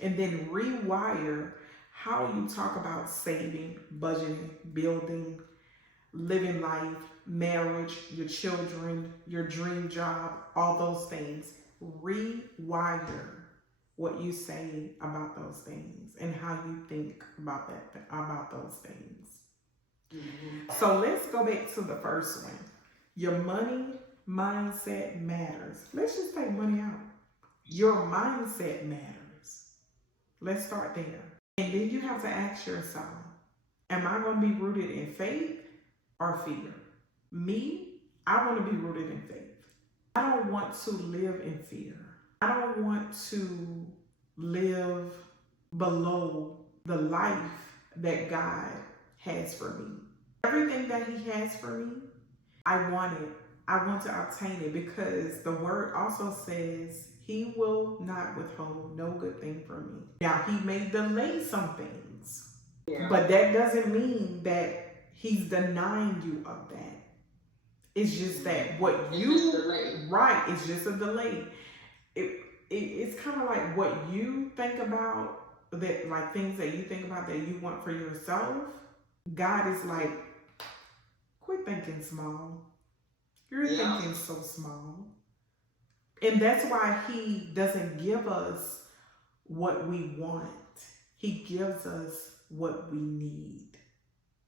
And then rewire how you talk about saving, budgeting, building, living life, marriage, your children, your dream job, all those things. Rewire what you say about those things and how you think about those things. Mm-hmm. So let's go back to the first one. Your money mindset matters. Let's just take money out. Your mindset matters. Let's start there. And then you have to ask yourself, am I going to be rooted in faith or fear? Me, I want to be rooted in faith. I don't want to live in fear. I don't want to live below the life that God has for me. Everything that He has for me, I want it. I want to obtain it because the word also says He will not withhold no good thing from me. Now, He may delay some things, but that doesn't mean that He's denying you of that. It's just that what right, it's just a delay. It's kind of like what you think about, that like things that you think about that you want for yourself. God is like, quit thinking small. You're thinking so small. And that's why He doesn't give us what we want. He gives us what we need.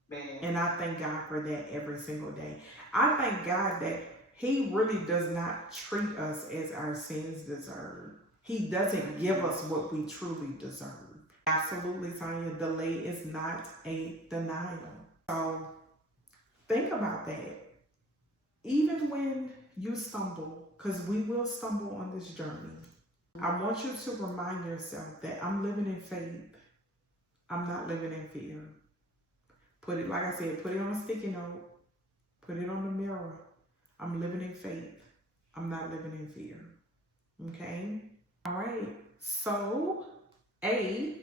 Man. And I thank God for that every single day. I thank God that He really does not treat us as our sins deserve. He doesn't give us what we truly deserve. Absolutely, Tanya, delay is not a denial. So think about that. Even when you stumble, because we will stumble on this journey, I want you to remind yourself that I'm living in faith. I'm not living in fear. Put it, like I said, put it on a sticky note. Put it on the mirror. I'm living in faith. I'm not living in fear. Okay? All right. So, A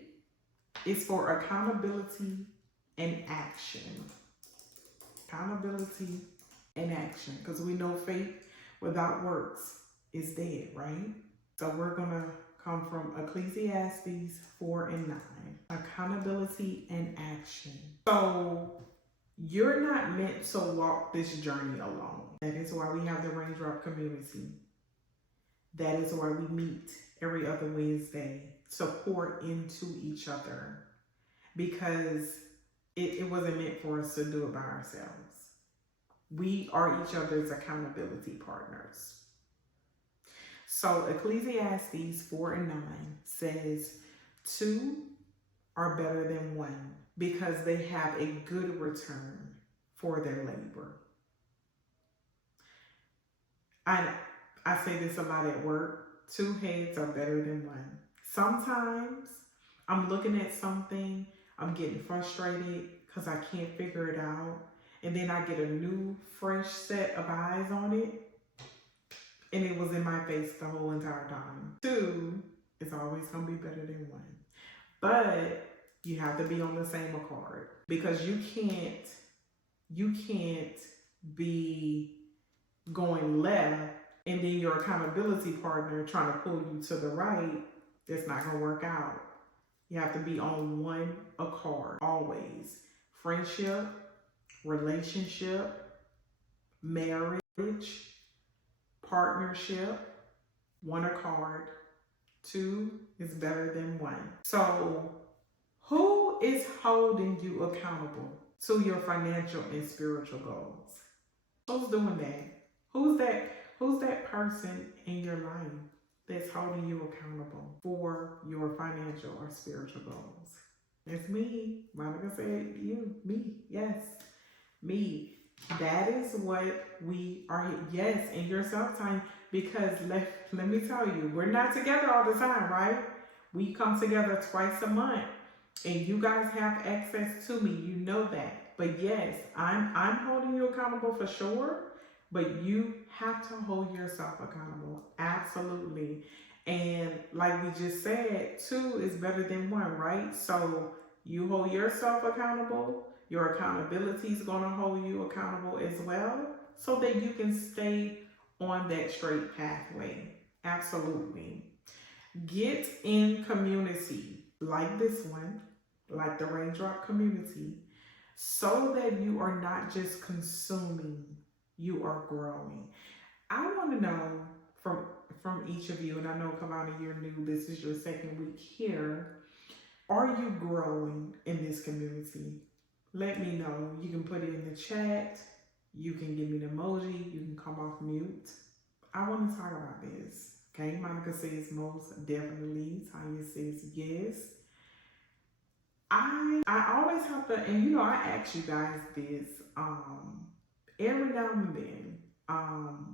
is for accountability and action. Accountability and action. Because we know faith without works is dead, right? So we're going to come from Ecclesiastes 4 and 9. Accountability and action. So you're not meant to walk this journey alone. That is why we have the Raindrop community. That is why we meet every other Wednesday to pour into each other. Because it wasn't meant for us to do it by ourselves. We are each other's accountability partners. So Ecclesiastes 4 and 9 says, 2 are better than 1 because they have a good return for their labor. I say this a lot at work. 2 heads are better than 1. Sometimes I'm looking at something, I'm getting frustrated because I can't figure it out. And then I get a new, fresh set of eyes on it. And it was in my face the whole entire time. 2 is always going to be better than 1. But you have to be on the same accord. Because you can't be going left and then your accountability partner trying to pull you to the right. It's not going to work out. You have to be on one accord, always. Friendship, relationship, marriage, partnership, one accord. 2 is better than 1. So who is holding you accountable to your financial and spiritual goals? Who's doing that? Who's that person in your life that's holding you accountable for your financial or spiritual goals? It's me. Monica said you, me, yes, me. That is what we are, yes, in your self-time, because let me tell you, we're not together all the time, right? We come together twice a month, and you guys have access to me, you know that. But yes, I'm holding you accountable for sure, but you have to hold yourself accountable, absolutely. And like we just said, 2 is better than 1, right? So you hold yourself accountable, your accountability is going to hold you accountable as well, so that you can stay on that straight pathway. Absolutely. Get in community like this one, like the raindrop community, so that you are not just consuming, you are growing. I want to know from each of you, and I know Kavana, you're new. This is your second week here. Are you growing in this community? Let me know. You can put it in the chat. You can give me an emoji. You can come off mute. I want to talk about this. Okay, Monica says most definitely. Tanya says yes. I always have to, and I ask you guys this every now and then.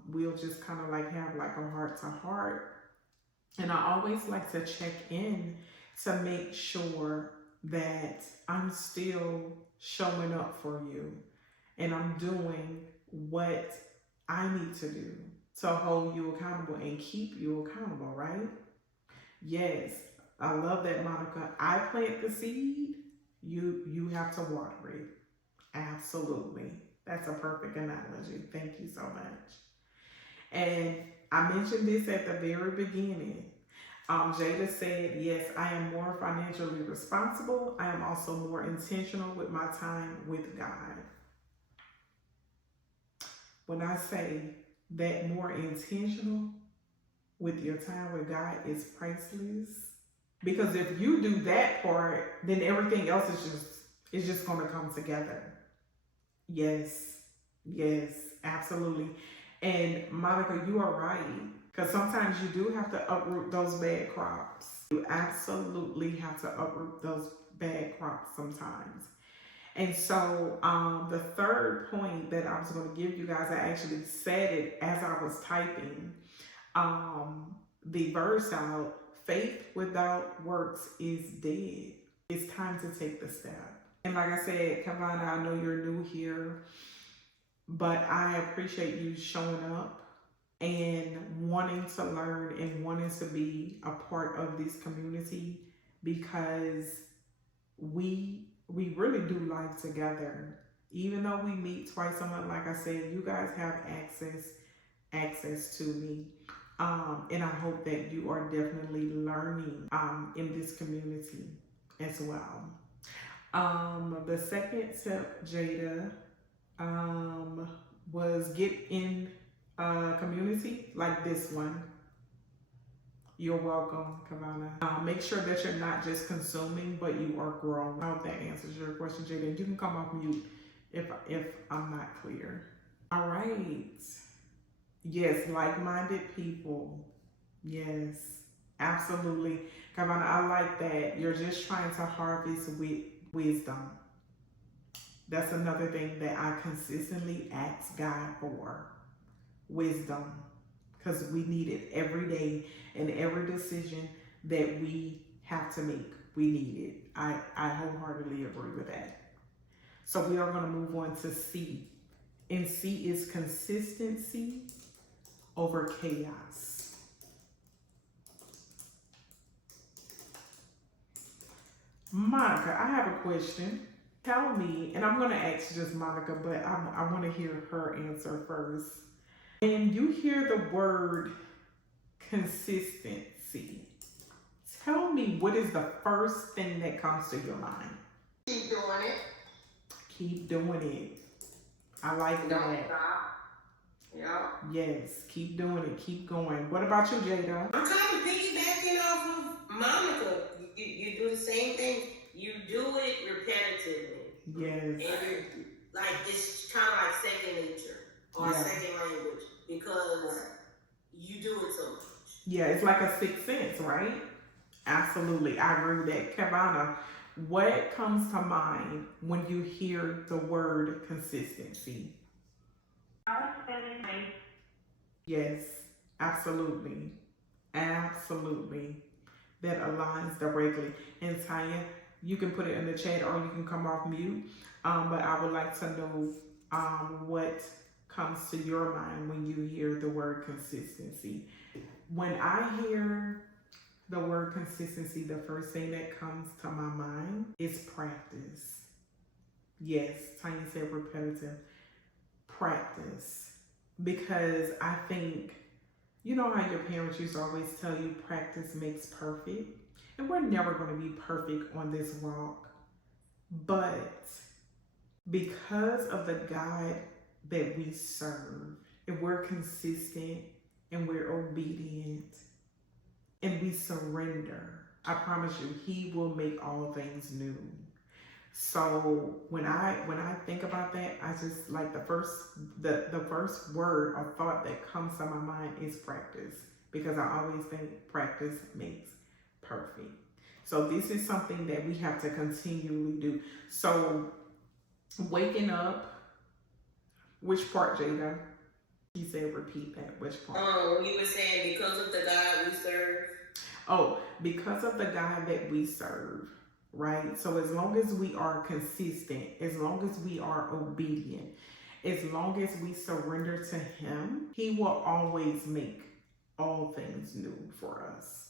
We'll just kind of like have like a heart to heart, and I always like to check in to make sure that I'm still showing up for you and I'm doing what I need to do to hold you accountable and keep you accountable, right? Yes, I love that, Monica. I plant the seed, you have to water it. Absolutely. That's a perfect analogy. Thank you so much. And I mentioned this at the very beginning. Jada said, yes, I am more financially responsible. I am also more intentional with my time with God. When I say that more intentional with your time with God is priceless, because if you do that part, then everything else is just going to come together. Yes, yes, absolutely. And Monica, you are right. Because sometimes you do have to uproot those bad crops. You absolutely have to uproot those bad crops sometimes. And so the third point that I was going to give you guys, I actually said it as I was typing the verse out. Faith without works is dead. It's time to take the step. And like I said, Kavana, I know you're new here, but I appreciate you showing up and wanting to learn and wanting to be a part of this community, because we really do life together. Even though we meet twice a month, like I said, you guys have access to me. And I hope that you are definitely learning in this community as well. The second tip, Jada, was get in a community like this one. You're welcome, Kavana. Make sure that you're not just consuming, but you are growing. I hope that answers your question, Jada. You can come off mute if I'm not clear. All right. Yes, like-minded people. Yes, absolutely. Kavana, I like that. You're just trying to harvest with wisdom. That's another thing that I consistently ask God for. Wisdom. Because we need it every day, and every decision that we have to make, we need it. I wholeheartedly agree with that. So we are going to move on to C. And C is consistency over chaos. Monica, I have a question. Tell me, and I'm going to ask just Monica, but I want to hear her answer first. When you hear the word consistency, tell me, what is the first thing that comes to your mind? Keep doing it. Keep doing it. I like Don't that. stop. Yeah. Yes, keep doing it. Keep going. What about you, Jada? I'm kind of piggybacking off of Monica. You do the same thing. You do it repetitively. Yes. And you, like, it's kind of like second nature or second language, because you do it so much. Yeah, it's like a sixth sense, right? Absolutely. I agree with that. Kavana, what comes to mind when you hear the word consistency? Yes, absolutely. Absolutely. That aligns directly. And Tanya, you can put it in the chat or you can come off mute. But I would like to know what comes to your mind when you hear the word consistency. When I hear the word consistency, the first thing that comes to my mind is practice. Yes, Tanya said repetitive. Practice. Because I think You know how your parents used to always tell you practice makes perfect? And we're never going to be perfect on this walk. But because of the God that we serve, if we're consistent and we're obedient and we surrender, I promise you, He will make all things new. So when I think about that, I just like the first word or thought that comes to my mind is practice, because I always think practice makes perfect. So this is something that we have to continually do. So waking up, which part, Jada? He said repeat that. Which part? You were saying because of the God we serve. Oh, because of the God that we serve, right? So as long as we are consistent, as long as we are obedient, as long as we surrender to Him, He will always make all things new for us.